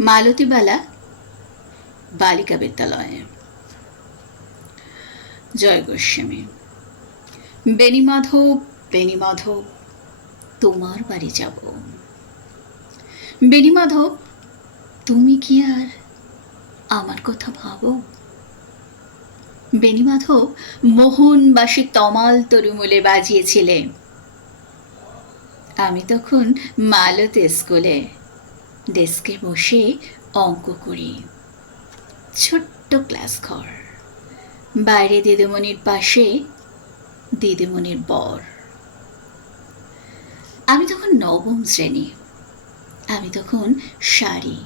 মালতীবালা বালিকা বিদ্যালয়ে। জয় গোস্বামী। বেণীমাধব বেণীমাধব তোমার বাড়ি যাব। বেণীমাধব তুমি কি আর আমার কথা ভাবো? বেণীমাধব মোহনবাসী তমাল তরুমূলে বাজিয়েছিলে আমি তখন মালতে স্কুলে ডেস্কে বসে অঙ্ক করি। ছোট্ট ক্লাস ঘর। বাইরে দিদিমণির পাশে দিদিমণির বর। আমি তখন নবম শ্রেণি। আমি তখন শাড়ি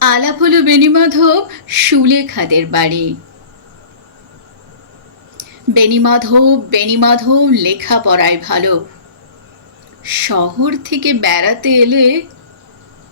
আলাপ হলো বেণীমাধব সুলেখাদের বাড়ি। বেণীমাধব বেণীমাধব লেখাপড়ায় ভালো। শহর থেকে বেড়াতে এলে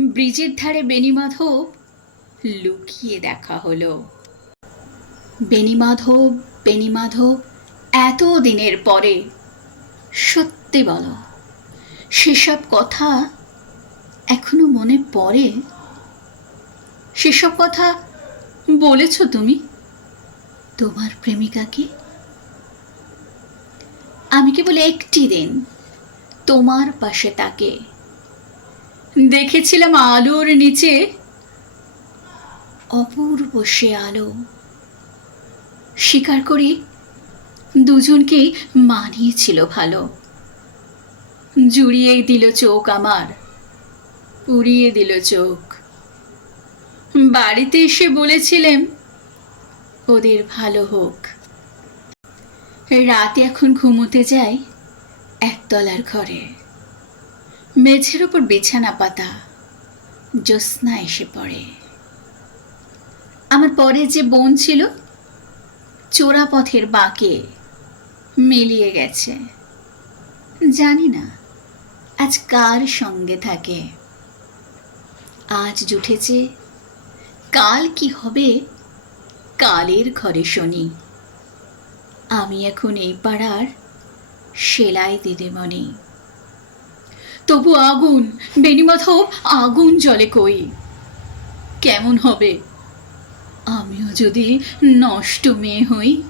ব্রিজের ধারে বেণীমাধব লুকিয়ে দেখা হলো। বেণীমাধব বেণীমাধব এত দিনের পরে। সত্যি বলো, সেসব কথা এখনও মনে পড়ে? সেসব কথা বলেছ তুমি? তোমার প্রেমিকাকে? আমি কেবল একটি দিন তোমার পাশে তাকে দেখেছিলাম আলোর নিচে অপূর্ব সে আলো। স্বীকার করি, দুজনকেই মানিয়েছিল ভালো। জুড়িয়ে দিল চোখ আমার, পুড়িয়ে দিল চোখ। বাড়িতে এসে বলেছিলেন, ওদের ভালো হোক। রাতে এখন ঘুমোতে যাই একতলার ঘরে। মেঝের ওপর বিছানা পাতা। জ্যোৎস্না এসে পড়ে। আমার পরে যে বোন ছিল, চোরা পথের বাঁকে মিলিয়ে গেছে। জানি না, আজ কার সঙ্গে থাকে। আজ জুটেছে কাল কি হবে? কালের ঘরে শনি। আমি এখন এই পাড়ার সেলাই দিদিমণি। তবু আগুন বেণীমাধব আগুন জলে কই? কেমন হবে? আমিও যদি নষ্ট মেয়ে হই?